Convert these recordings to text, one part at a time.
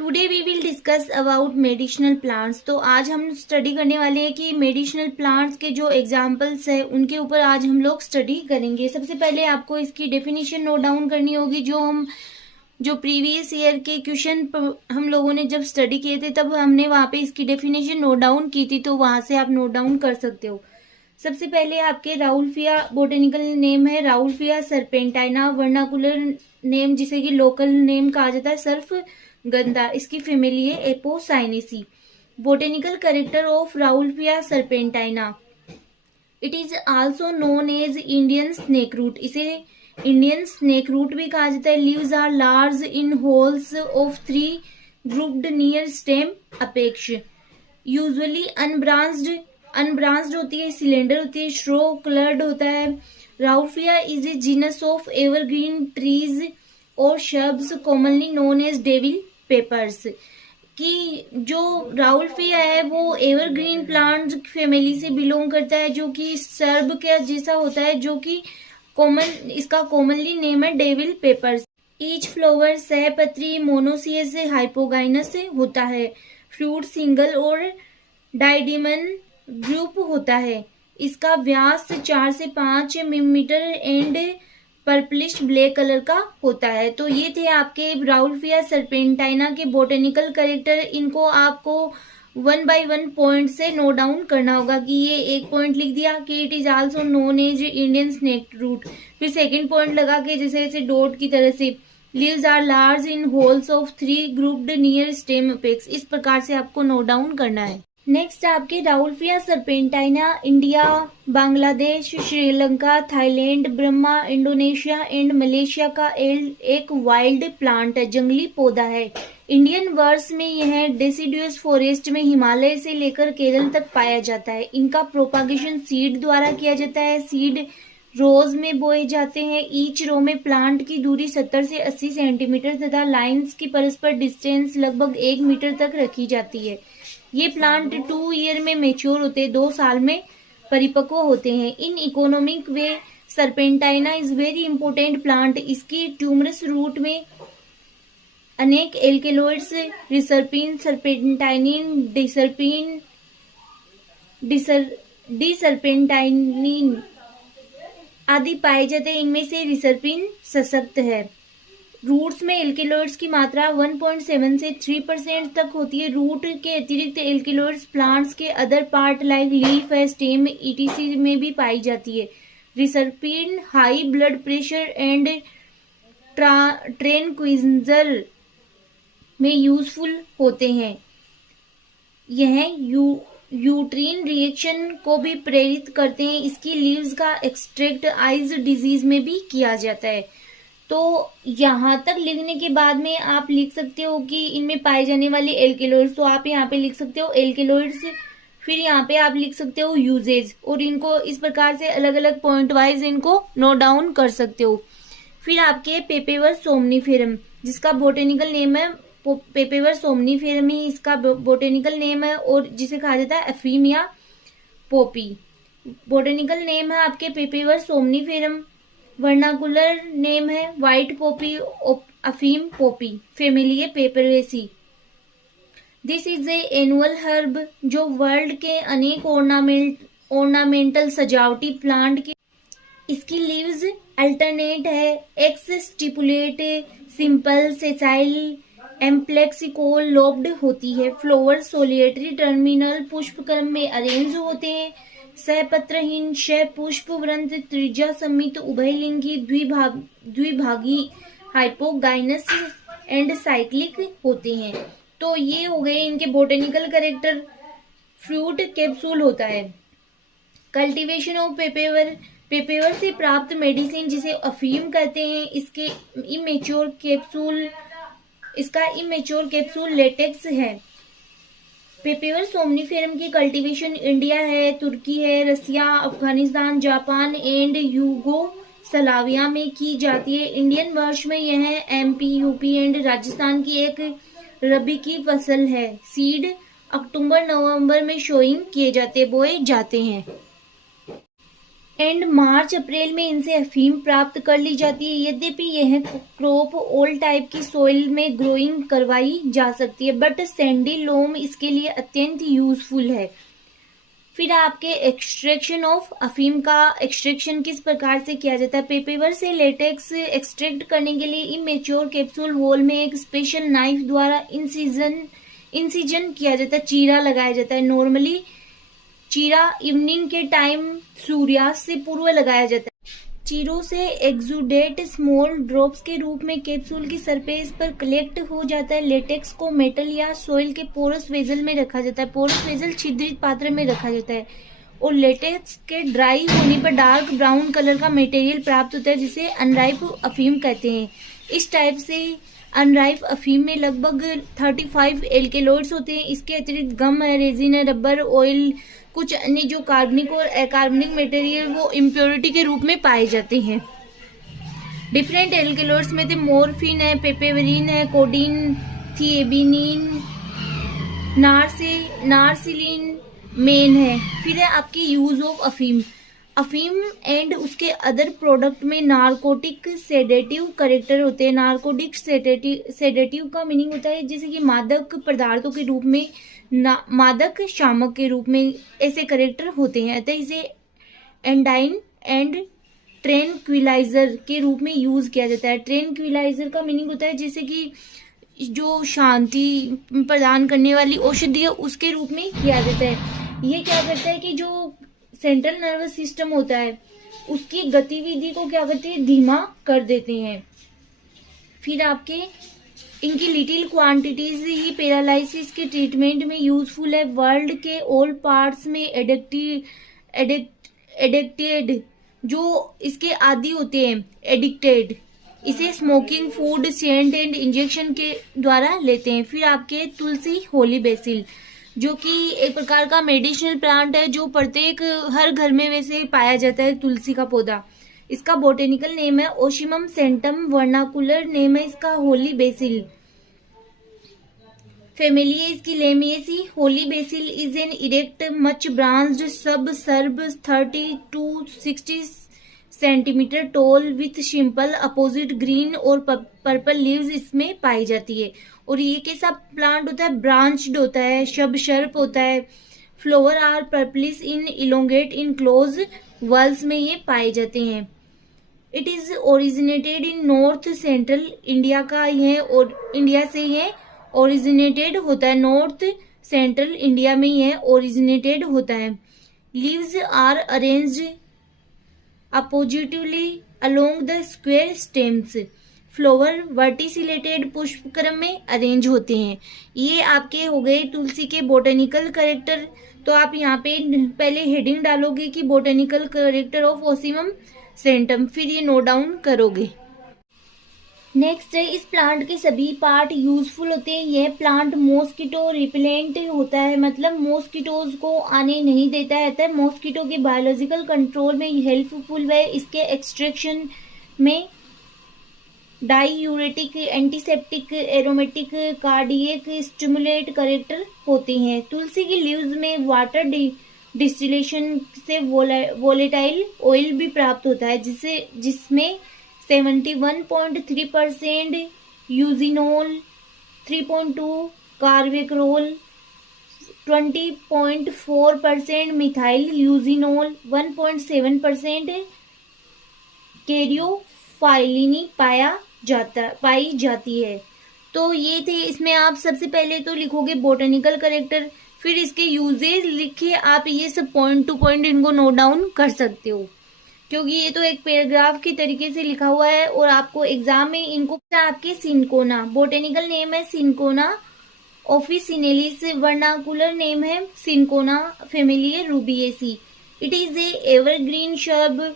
Today we will discuss about medicinal plants. तो आज हम स्टडी करने वाले हैं कि मेडिसिनल प्लांट्स के जो एग्जाम्पल्स है उनके ऊपर आज हम लोग स्टडी करेंगे। सबसे पहले आपको इसकी डेफिनेशन नोट डाउन करनी होगी। जो प्रीवियस ईयर के क्वेश्चन हम लोगों ने जब स्टडी किए थे तब हमने वहाँ पे इसकी डेफिनेशन नोट डाउन की थी, तो वहाँ से आप नोट डाउन कर सकते हो। सबसे पहले आपके राउल्फिया बोटेनिकल नेम है राउल्फिया सरपेंटाइना, वर्नाकुलर नेम जिसे कि लोकल नेम कहा जाता है सर्फ गंदा, इसकी फैमिली है Apocynaceae. Botanical character of Rauwolfia serpentina, it is also known as Indian snake root, इसे इंडियन स्नेक रूट भी कहा जाता है। Leaves are large in whorls of 3 grouped near stem apex, usually unbranched होती है, सिलेंडर होती है, स्ट्रो कलर्ड होता है। Rauwolfia is a genus of evergreen trees और shrubs commonly known as devil peppers, कि जो राउल्फिया है वो एवरग्रीन प्लांट फैमिली से बिलोंग करता है, जो कि सर्ब के जैसा होता है, जो कि इसका कॉमनली नेम है डेविल पेपर्स। ईच फ्लावर सहपत्री मोनोसियस से हाइपोगाइनस होता है। फ्रूट सिंगल और डाइडिमन ग्रुप होता है। इसका व्यास 4 से 5 millimetre and purplish black colour का होता है। तो ये थे आपके राउल्फिया सरपेंटाइना के बोटेनिकल कैरेक्टर। इनको आपको 1 by 1 पॉइंट से नोट डाउन करना होगा कि ये एक पॉइंट लिख दिया कि it is also known as Indian snake root, फिर सेकंड पॉइंट लगा के जैसे ऐसे डॉट की तरह से leaves are large in whorls of 3 grouped near stem apex, इस प्रकार से आपको नोट डाउन करना है। नेक्स्ट आपके Rauvolfia serpentina India, Bangladesh, Sri Lanka, Thailand, Burma, Indonesia and Malaysia का एक वाइल्ड प्लांट है, जंगली पौधा है। इंडियन वर्स में यह डेसिडुअस फॉरेस्ट में हिमालय से लेकर केरल तक पाया जाता है। इनका प्रोपागेशन सीड द्वारा किया जाता है। सीड रोज में बोए जाते हैं। ईच रो में प्लांट की दूरी 70 से 80 सेंटीमीटर तथा लाइन्स की परस्पर डिस्टेंस लगभग 1 मीटर तक रखी जाती है। ये प्लांट 2 ईयर में मेच्योर होते हैं, 2 साल में परिपक्व होते हैं। In economic way serpentina is very important plant. इसकी ट्यूमरस रूट में अनेक एल्केलॉइड्स रिसर्पिन, सरपेंटाइनिन, डिसरपेंटाइनिन आदि पाए जाते हैं। इनमें से रिसर्पिन सशक्त है। रूट्स में एल्केलॉइड्स की मात्रा 1.7 से 3% तक होती है। रूट के अतिरिक्त एल्केलॉइड्स प्लांट्स के other part like leaf, stem, etc में भी पाई जाती है। रिसर्पिन high blood pressure and tranquilliser में यूजफुल होते हैं। यह यूट्रीन रिएक्शन को भी प्रेरित करते हैं। इसकी लीव्स का एक्सट्रैक्ट आइज डिजीज में भी किया जाता है। तो यहाँ तक लिखने के बाद में आप लिख सकते हो कि इनमें पाए जाने वाले एल्केलॉइड्स, तो आप यहाँ पे लिख सकते हो एल्केलॉइड्स, फिर यहाँ पे आप लिख सकते हो यूजेज, और इनको इस प्रकार से अलग अलग पॉइंट वाइज इनको नोट डाउन कर सकते हो। फिर आपके पेपेवर सोमनीफेरम, जिसका बोटेनिकल नेम है पेपेवर सोमनीफेरम ही इसका बोटेनिकल नेम है, और जिसे कहा जाता है अफीमिया पोपी। बोटेनिकल नेम है आपके पेपेवर सोमनीफेरम, वर्नाकुलर नेम है व्हाइट पोपी, अफीम पोपी, फैमिली है Papaveraceae. This is a annual herb जो वर्ल्ड के अनेक ऑर्नामेंटल सजावटी प्लांट की इसकी लीव्स अल्टरनेट है, exstipulate, simple, sessile, amplexicaul lobed होती है। फ्लावर सोलिएटरी टर्मिनल पुष्पक्रम में अरेंज होते हैं। सहपत्रहीन, पुष्प वृंत, त्रिज्या समित, उभयलिंगी, द्विभागी, हाइपोगाइनस एंड साइक्लिक होते हैं। तो ये हो गए इनके बोटेनिकल कैरेक्टर। फ्रूट कैप्सूल होता है। कल्टीवेशन ऑफ पेपेवर से प्राप्त मेडिसिन जिसे अफीम कहते हैं, इसका इमेच्योर कैप्सूल लेटेक्स है। पेपेवर सोमनीफेरम की कल्टीवेशन इंडिया है, तुर्की है, रसिया, अफगानिस्तान, जापान एंड यूगोस्लाविया में की जाती है। इंडियन वर्ष में यह एमपी, यूपी एंड राजस्थान की एक रबी की फसल है। सीड अक्टूबर नवंबर में शोइंग किए जाते बोए जाते हैं। एंड मार्च अप्रैल में इनसे अफीम प्राप्त कर ली जाती है। यद्यपि यह क्रॉप ओल टाइप की सॉइल में ग्रोइंग करवाई जा सकती है, बट सैंडी लोम इसके लिए अत्यंत यूजफुल है। फिर आपके एक्सट्रैक्शन ऑफ अफीम का एक्सट्रैक्शन किस प्रकार से किया जाता है। पेपर से लेटेक्स एक्सट्रैक्ट करने के लिए इमेच्योर कैप्सूल वॉल में एक स्पेशल नाइफ द्वारा इंसिजन किया जाता है, चीरा लगाया जाता है। नॉर्मली चीरा इवनिंग के टाइम सूर्यास्त से पूर्व लगाया जाता है। चीरों से एक्सुडेट स्मॉल ड्रॉप्स के रूप में कैप्सूल की सरफेस पर कलेक्ट हो जाता है। लेटेक्स को मेटल या सॉइल के पोरस वेजल में रखा जाता है। पोरस वेजल छिद्रित पात्र में रखा जाता है और लेटेक्स के ड्राई होने पर डार्क ब्राउन कलर का मटेरियल प्राप्त होता है, जिसे अनराइप अफीम कहते हैं। इस टाइप से अनराइप अफीम में लगभग 35 एल्केलॉइड्स होते हैं। इसके अतिरिक्त गम है, रेजिन है, रबर, ऑयल, कुछ अन्य जो कार्बनिक और अकार्बनिक मटेरियल वो इम्प्योरिटी के रूप में पाए जाते हैं। डिफरेंट एल्केलॉइड्स में तो मॉर्फिन है, पेपेवरिन है, कोडीन, थिएबिनिन, नार्सिलिन मेन है। फिर है आपकी यूज ऑफ अफीम। अफीम एंड उसके अदर प्रोडक्ट में नार्कोटिक सेडेटिव करेक्टर होते हैं। नार्कोटिक सेडेटिव का मीनिंग होता है जैसे कि मादक पदार्थों के रूप में, मादक शामक के रूप में ऐसे करेक्टर होते हैं। अतः इसे एंडाइन एंड ट्रेनक्विलाइजर के रूप में यूज किया जाता है। ट्रेनक्विलाइजर का मीनिंग होता है जैसे कि जो शांति प्रदान करने वाली औषधि है उसके रूप में किया जाता है। ये क्या करता है कि जो सेंट्रल नर्वस सिस्टम होता है उसकी गतिविधि को क्या करते हैं, धीमा कर देते हैं। फिर आपके इनकी लिटिल क्वांटिटीज ही पैरालिसिस के ट्रीटमेंट में यूजफुल है। वर्ल्ड के ऑल पार्ट्स में एडिक्टेड जो इसके आदि होते हैं, एडिक्टेड, इसे smoking, food, scent and injection के द्वारा लेते हैं। फिर आपके तुलसी, होली बेसिल, जो कि एक प्रकार का मेडिसिनल प्लांट है जो प्रत्येक हर घर में वैसे पाया जाता है, तुलसी का पौधा। इसका बोटेनिकल नेम है ओशिमम सेंटम, वर्नाकुलर नेम है इसका होली बेसिल। फैमिली है इसकी Lamiaceae. Holy basil is an erect much branched subshrub 30 to 60 centimetre tall with simple opposite green और पर्पल लीव्स इसमें पाई जाती है। और ये कैसा प्लांट होता है, ब्रांच्ड होता है, शब शर्प होता है। Flower are purplish in elongate in close whorls में ये पाए जाते हैं। It is originated in north central India का ये, और इंडिया से ये ओरिजिनेटेड होता है। नॉर्थ सेंट्रल इंडिया में ये ओरिजिनेटेड होता है। Leaves are arranged oppositively along the square stems. Flower verticillated पुष्प क्रम में अरेंज होते हैं। ये आपके हो गए तुलसी के बोटेनिकल करेक्टर। तो आप यहाँ पे पहले हेडिंग डालोगे कि botanical character of Ocimum centum, फिर ये नोट डाउन करोगे। नेक्स्ट है, इस प्लांट के सभी पार्ट यूजफुल होते हैं। यह प्लांट मॉस्किटो रिपेलेंट होता है, मतलब मॉस्किटोज को आने नहीं देता है, अतः मॉस्किटो के बायोलॉजिकल कंट्रोल में हेल्पफुल है। इसके एक्सट्रैक्शन में diuretic, antiseptic, aromatic, cardiac stimulate character होते हैं। तुलसी की लीव्स में वाटर डिस्टिलेशन से वोलेटाइल ऑयल भी प्राप्त होता है, जिसमें 71.3% यूजिनोल, 3.2 कार्वेक्रोल, 20.4% मिथाइल यूजिनोल, 1.7% कैरियोफाइलिनी पाई जाती है। तो ये थे, इसमें आप सबसे पहले तो लिखोगे बोटेनिकल करेक्टर, फिर इसके यूजेज लिखे। आप ये सब पॉइंट टू पॉइंट इनको नोट डाउन कर सकते हो, क्योंकि ये तो एक पैराग्राफ की तरीके से लिखा हुआ है और आपको एग्जाम में इनको आपके सिनकोना, बोटेनिकल नेम है सिनकोना ऑफिसिनेलिस, वर्नाकुलर नेम है cinchona family Rubiaceae. It is a evergreen shrub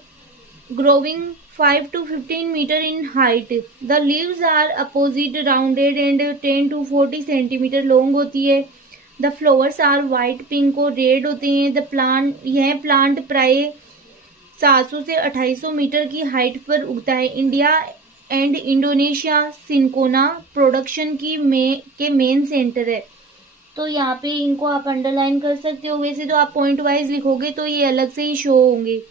growing 5 to 15 meter in height. The leaves are opposite, rounded and 10 to 40 centimeter long होती है। The flowers are white, pink और red होते हैं। यह plant प्राय 700 से 2800 metre की हाइट पर उगता है। India and Indonesia cinchona production के मेन सेंटर है। तो यहाँ पे इनको आप अंडरलाइन कर सकते हो। वैसे तो आप पॉइंट वाइज लिखोगे तो ये अलग से ही शो होंगे।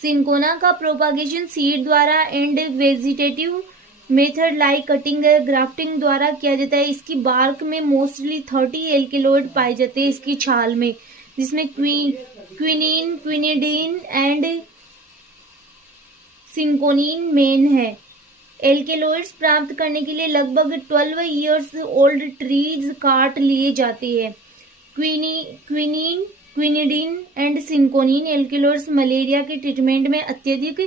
सिंकोना का प्रोपागेशन सीड द्वारा and vegetative method like cutting grafting द्वारा किया जाता है। इसकी बार्क में मोस्टली 30 एल्केलॉइड पाए जाते हैं इसकी छाल में, जिसमें क्विनीन, क्विनिडीन एंड सिंकोनिन मेन है। एल्केलॉइड्स प्राप्त करने के लिए लगभग 12 ईयर्स ओल्ड ट्रीज काट लिए जाते हैं। Quinine, quinidine and cinchonine alkaloids malaria के ट्रीटमेंट में अत्यधिक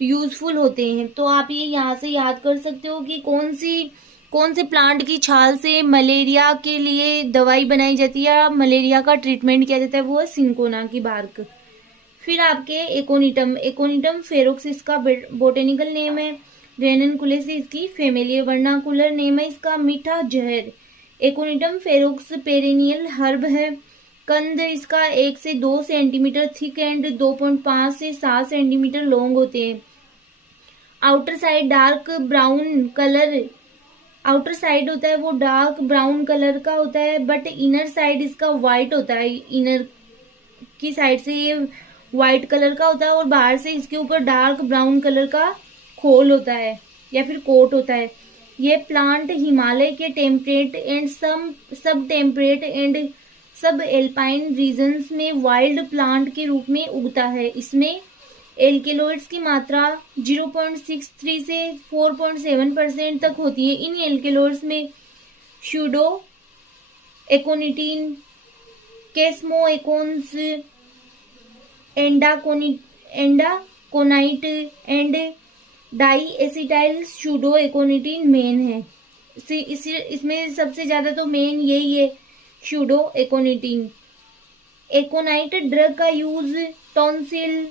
यूजफुल होते हैं। तो आप ये यहाँ से याद कर सकते हो कि कौन से प्लांट की छाल से मलेरिया के लिए दवाई बनाई जाती है या मलेरिया का ट्रीटमेंट किया जाता है, वो है सिंकोना की बार्क। फिर आपके एकोनिटम फेरोक्स इसका बोटेनिकल नेम है। रेननकुलेसी इसकी फेमिलियर वर्नाकुलर नेम है, इसका मीठा जहर। एकोनिटम फेरोक्स पेरेनियल हर्ब है। कंद इसका 1 से 2 सेंटीमीटर थिक एंड 2.5 से 7 सेंटीमीटर लॉन्ग होते हैं। Outer side dark brown colour, outer side होता है वो डार्क ब्राउन कलर का होता है, बट इनर साइड इसका व्हाइट होता है। इनर की साइड से ये व्हाइट कलर का होता है और बाहर से इसके ऊपर डार्क ब्राउन कलर का खोल होता है या फिर कोट होता है। ये प्लांट हिमालय के टेम्परेट एंड सब टेम्परेट एंड सब एल्पाइन रीजन्स में वाइल्ड प्लांट के रूप में उगता है। इसमें एल्केलॉइड्स की मात्रा 0.63 से 4.7% तक होती है। इन एल्केलॉइड्स में pseudo aconitine, chasmaconitine, indaconitine and diacetyl pseudo aconitine main है। इसमें सबसे ज्यादा तो मेन यही है, शूडो एकोनिटीन। एकोनाइट ड्रग का use tonsil,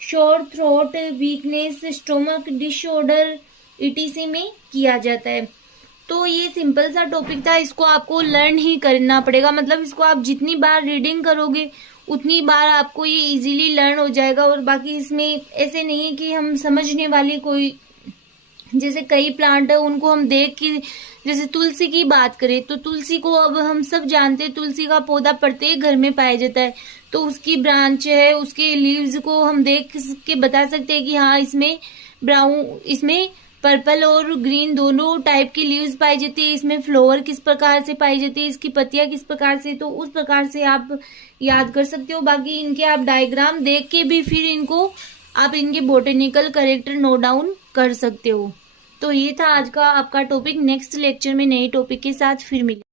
sore throat, weakness, stomach disorder ETC में किया जाता है। तो ये सिंपल सा टॉपिक था, इसको आपको लर्न ही करना पड़ेगा। मतलब इसको आप जितनी बार रीडिंग करोगे उतनी बार आपको ये इजीली लर्न हो जाएगा। और बाकी इसमें ऐसे नहीं है कि हम समझने वाले कोई, जैसे कई प्लांट है उनको हम देख के, जैसे तुलसी की बात करें तो तुलसी को अब हम सब जानते हैं, तुलसी का पौधा प्रत्येक घर में पाया जाता है। तो उसकी ब्रांच है, उसके लीव्स को हम देख के बता सकते हैं कि हाँ इसमें पर्पल और ग्रीन दोनों टाइप की लीव्स पाई जाती है। इसमें फ्लावर किस प्रकार से पाई जाती है, इसकी पत्तियां किस प्रकार से, तो उस प्रकार से आप याद कर सकते हो। बाकी इनके आप डायग्राम देख के भी फिर इनको आप इनके बोटेनिकल कैरेक्टर नोट डाउन कर सकते हो। तो ये था आज का आपका टॉपिक। नेक्स्ट लेक्चर में नए टॉपिक के साथ फिर मिलेंगे।